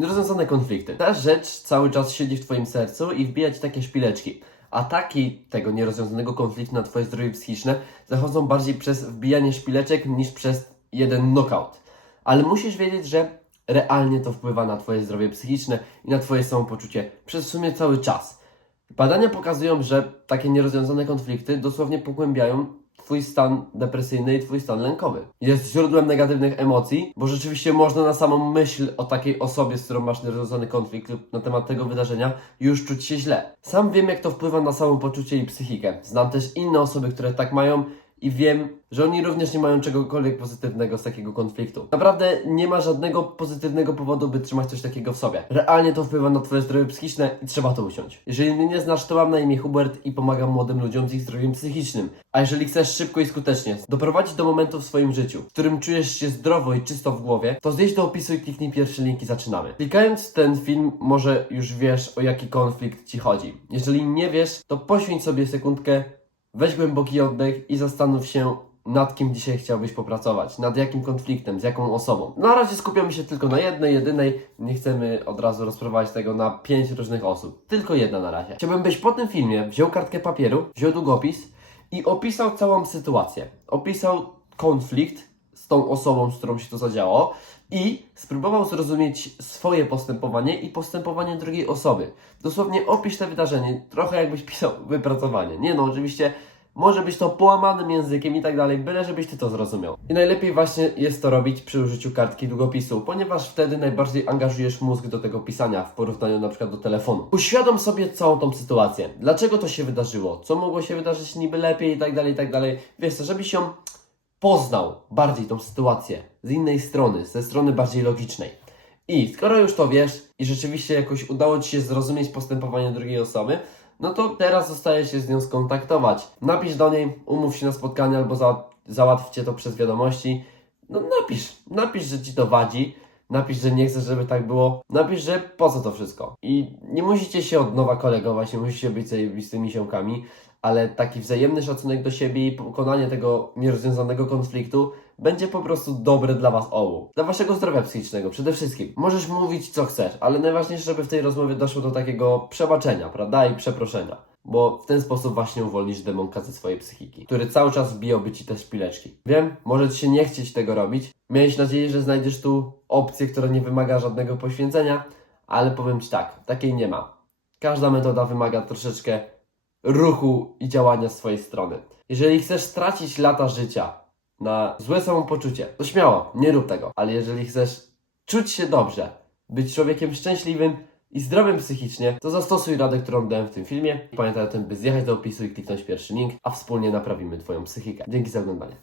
Nierozwiązane konflikty. Ta rzecz cały czas siedzi w Twoim sercu i wbija Ci takie szpileczki. Ataki tego nierozwiązanego konfliktu na Twoje zdrowie psychiczne zachodzą bardziej przez wbijanie szpileczek niż przez jeden knockout. Ale musisz wiedzieć, że realnie to wpływa na Twoje zdrowie psychiczne i na Twoje samopoczucie przez w sumie cały czas. Badania pokazują, że takie nierozwiązane konflikty dosłownie pogłębiają Twój stan depresyjny i Twój stan lękowy. Jest źródłem negatywnych emocji, bo rzeczywiście można na samą myśl o takiej osobie, z którą masz nierozwiązany konflikt lub na temat tego wydarzenia, już czuć się źle. Sam wiem, jak to wpływa na samopoczucie i psychikę. Znam też inne osoby, które tak mają i wiem, że oni również nie mają czegokolwiek pozytywnego z takiego konfliktu. Naprawdę nie ma żadnego pozytywnego powodu, by trzymać coś takiego w sobie. Realnie to wpływa na Twoje zdrowie psychiczne i trzeba to usiąść. Jeżeli mnie nie znasz, to mam na imię Hubert i pomagam młodym ludziom z ich zdrowiem psychicznym. A jeżeli chcesz szybko i skutecznie doprowadzić do momentu w swoim życiu, w którym czujesz się zdrowo i czysto w głowie, to zjedź do opisu i kliknij pierwszy link i zaczynamy. Klikając ten film, może już wiesz o jaki konflikt Ci chodzi. Jeżeli nie wiesz, to poświęć sobie sekundkę Weź głęboki oddech i zastanów się, nad kim dzisiaj chciałbyś popracować, nad jakim konfliktem, z jaką osobą. Na razie skupiamy się tylko na jednej, jedynej. Nie chcemy od razu rozprowadzić tego na pięć różnych osób. Tylko jedna na razie. Chciałbym, byś po tym filmie wziął kartkę papieru, wziął długopis i opisał całą sytuację. Opisał konflikt z tą osobą, z którą się to zadziało i spróbował zrozumieć swoje postępowanie i postępowanie drugiej osoby. Dosłownie opisz to wydarzenie, trochę jakbyś pisał wypracowanie. Nie no, oczywiście może być to połamanym językiem i tak dalej, byle żebyś ty to zrozumiał. I najlepiej właśnie jest to robić przy użyciu kartki długopisu, ponieważ wtedy najbardziej angażujesz mózg do tego pisania w porównaniu na przykład do telefonu. Uświadom sobie całą tą sytuację. Dlaczego to się wydarzyło? Co mogło się wydarzyć niby lepiej i tak dalej, i tak dalej. Wiesz co, żebyś ją poznał bardziej tą sytuację z innej strony, ze strony bardziej logicznej. I skoro już to wiesz i rzeczywiście jakoś udało Ci się zrozumieć postępowanie drugiej osoby, no to teraz zostaje się z nią skontaktować. Napisz do niej, umów się na spotkanie albo za, załatwcie to przez wiadomości. No napisz, napisz, że Ci to wadzi, napisz, że nie chcesz, żeby tak było, napisz, że po co to wszystko. I nie musicie się od nowa kolegować, nie musicie być zajebistymi ziomkami, ale taki wzajemny szacunek do siebie i pokonanie tego nierozwiązanego konfliktu będzie po prostu dobre dla Was obu. Dla Waszego zdrowia psychicznego przede wszystkim. Możesz mówić co chcesz, ale najważniejsze, żeby w tej rozmowie doszło do takiego przebaczenia, prawda? I przeproszenia. Bo w ten sposób właśnie uwolnisz demonka ze swojej psychiki, który cały czas wbijałby Ci te szpileczki. Wiem, może Ci się nie chcieć tego robić. Miałeś nadzieję, że znajdziesz tu opcję, która nie wymaga żadnego poświęcenia, ale powiem Ci tak, takiej nie ma. Każda metoda wymaga troszeczkę ruchu i działania z swojej strony. Jeżeli chcesz stracić lata życia na złe samopoczucie, to śmiało, nie rób tego. Ale jeżeli chcesz czuć się dobrze, być człowiekiem szczęśliwym i zdrowym psychicznie, to zastosuj radę, którą dałem w tym filmie. Pamiętaj o tym, by zjechać do opisu i kliknąć pierwszy link, a wspólnie naprawimy Twoją psychikę. Dzięki za oglądanie.